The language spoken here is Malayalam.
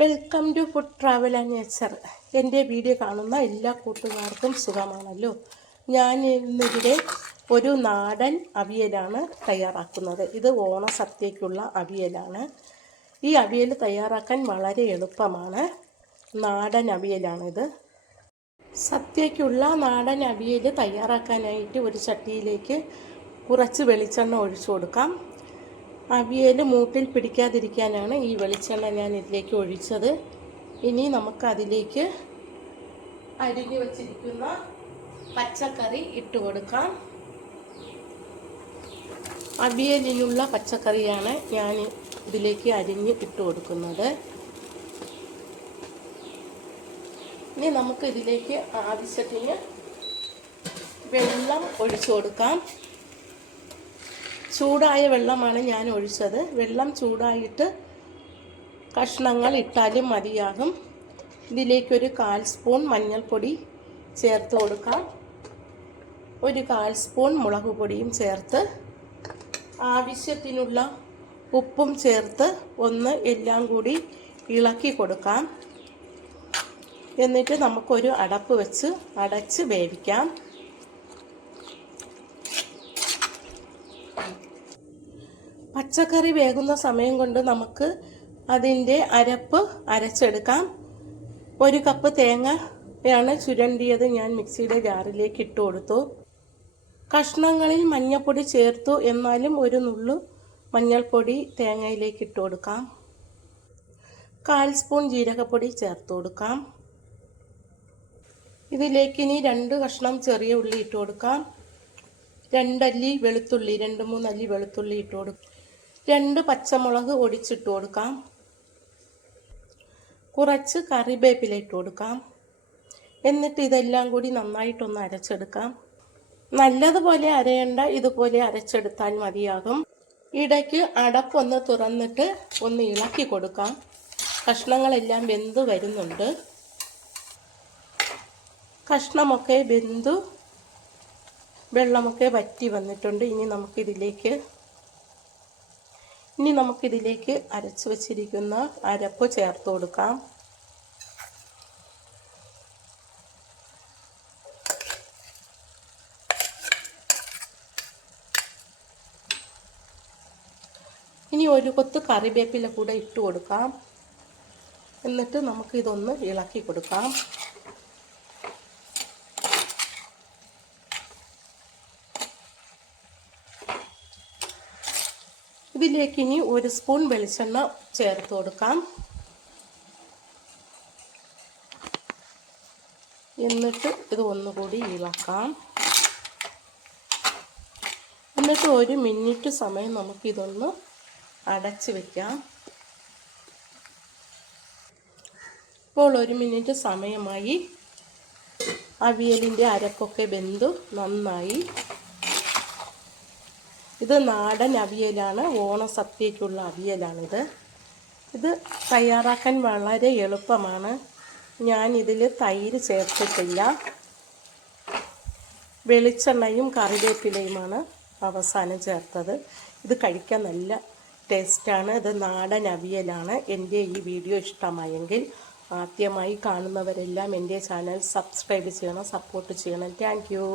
Welcome to food travel and nature. എൻ്റെ വീഡിയോ കാണുന്ന എല്ലാ കൂട്ടുകാർക്കും സുഖമാണല്ലോ. ഞാൻ ഇന്നിവിടെ ഒരു നാടൻ അവിയലാണ് തയ്യാറാക്കുന്നത്. ഇത് ഓണസദ്യയ്ക്കുള്ള അവിയലാണ്. ഈ അവിയൽ തയ്യാറാക്കാൻ വളരെ എളുപ്പമാണ്. നാടൻ അവിയലാണിത്. സദ്യയ്ക്കുള്ള നാടൻ അവിയൽ തയ്യാറാക്കാനായിട്ട് ഒരു ചട്ടിയിലേക്ക് കുറച്ച് വെളിച്ചെണ്ണ ഒഴിച്ചു കൊടുക്കാം. അവിയൽ മൂട്ടിൽ പിടിക്കാതിരിക്കാനാണ് ഈ വെളിച്ചെണ്ണ ഞാൻ ഇതിലേക്ക് ഒഴിച്ചത്. ഇനി നമുക്ക് അതിലേക്ക് അരിഞ്ഞു വച്ചിരിക്കുന്ന പച്ചക്കറി ഇട്ട് കൊടുക്കാം. അവിയലിനുള്ള പച്ചക്കറിയാണ് ഞാൻ ഇതിലേക്ക് അരിഞ്ഞ് ഇട്ട് കൊടുക്കുന്നത്. ഇനി നമുക്ക് ഇതിലേക്ക് ആവശ്യത്തിന് വെള്ളം ഒഴിച്ചു കൊടുക്കാം. ചൂടായ വെള്ളമാണ് ഞാൻ ഒഴിച്ചത്. വെള്ളം ചൂടായിട്ട് കഷ്ണങ്ങൾ ഇട്ടാലും മതിയാകും. ഇതിലേക്കൊരു 1/4 സ്പൂൺ മഞ്ഞൾപ്പൊടി ചേർത്ത് കൊടുക്കാം. ഒരു 1/4 സ്പൂൺ മുളക് പൊടിയും ചേർത്ത് ആവശ്യത്തിനുള്ള ഉപ്പും ചേർത്ത് ഒന്ന് എല്ലാം കൂടി ഇളക്കി കൊടുക്കാം. എന്നിട്ട് നമുക്കൊരു അടപ്പ് വെച്ച് അടച്ച് വേവിക്കാം. പച്ചക്കറി വേകുന്ന സമയം കൊണ്ട് നമുക്ക് അതിൻ്റെ അരപ്പ് അരച്ചെടുക്കാം. 1 കപ്പ് തേങ്ങയാണ് ചുരണ്ടിയത് ഞാൻ മിക്സിയുടെ ജാറിലേക്ക് ഇട്ട് കൊടുത്തു. കഷ്ണങ്ങളിൽ മഞ്ഞൾപ്പൊടി ചേർത്തു, എന്നാലും ഒരു നുള്ളു മഞ്ഞൾപ്പൊടി തേങ്ങയിലേക്ക് ഇട്ട് കൊടുക്കാം. 1/4 സ്പൂൺ ജീരകപ്പൊടി ചേർത്ത് കൊടുക്കാം. ഇതിലേക്ക് ഇനി 2 കഷ്ണം ചെറിയ ഉള്ളി ഇട്ട് കൊടുക്കാം. 2 അല്ലി വെളുത്തുള്ളി, 2-3 അല്ലി വെളുത്തുള്ളി ഇട്ട് കൊടുക്കാം. 2 പച്ചമുളക് ഒടിച്ചിട്ട് കൊടുക്കാം. കുറച്ച് കറിവേപ്പില ഇട്ട് കൊടുക്കാം. എന്നിട്ട് ഇതെല്ലാം കൂടി നന്നായിട്ടൊന്ന് അരച്ചെടുക്കാം. നല്ലതുപോലെ അരയണ്ട, ഇതുപോലെ അരച്ചെടുത്താൽ മതിയാകും. ഇടയ്ക്ക് അടപ്പൊന്ന് തുറന്നിട്ട് ഒന്ന് ഇളക്കി കൊടുക്കാം. കഷ്ണങ്ങളെല്ലാം വെന്ത് വരുന്നുണ്ട്. കഷ്ണമൊക്കെ വെന്തു വെള്ളമൊക്കെ വറ്റി വന്നിട്ടുണ്ട്. ഇനി നമുക്കിതിലേക്ക് അരച്ചു വച്ചിരിക്കുന്ന അരപ്പ് ചേർത്ത് കൊടുക്കാം. ഇനി ഒരു കൊത്ത് കറിവേപ്പില കൂടെ ഇട്ട് കൊടുക്കാം. എന്നിട്ട് നമുക്കിതൊന്ന് ഇളക്കി കൊടുക്കാം. ഇതിലേക്ക് ഇനി 1 സ്പൂൺ വെളിച്ചെണ്ണ ചേർത്ത് കൊടുക്കാം. എന്നിട്ട് ഇത് ഒന്നുകൂടി ഇളക്കാം. എന്നിട്ട് 1 മിനിറ്റ് സമയം നമുക്കിതൊന്ന് അടച്ച് വയ്ക്കാം. ഇപ്പോൾ 1 മിനിറ്റ് സമയമായി. അവിയലിൻ്റെ അരപ്പൊക്കെ വെന്തു നന്നായി. ഇത് നാടൻ അവിയലാണ്, ഓണസദ്യയ്ക്കുള്ള അവിയലാണിത്. ഇത് തയ്യാറാക്കാൻ വളരെ എളുപ്പമാണ്. ഞാനിതിൽ തൈര് ചേർത്തിട്ടില്ല. വെളിച്ചെണ്ണയും കറിവേപ്പിലയുമാണ് അവസാനം ചേർത്തത്. ഇത് കഴിക്കാൻ നല്ല ടേസ്റ്റാണ്. ഇത് നാടൻ അവിയലാണ്. എൻ്റെ ഈ വീഡിയോ ഇഷ്ടമായെങ്കിൽ ആദ്യമായി കാണുന്നവരെല്ലാം എൻ്റെ ചാനൽ സബ്സ്ക്രൈബ് ചെയ്യണം, സപ്പോർട്ട് ചെയ്യണം. Thank you.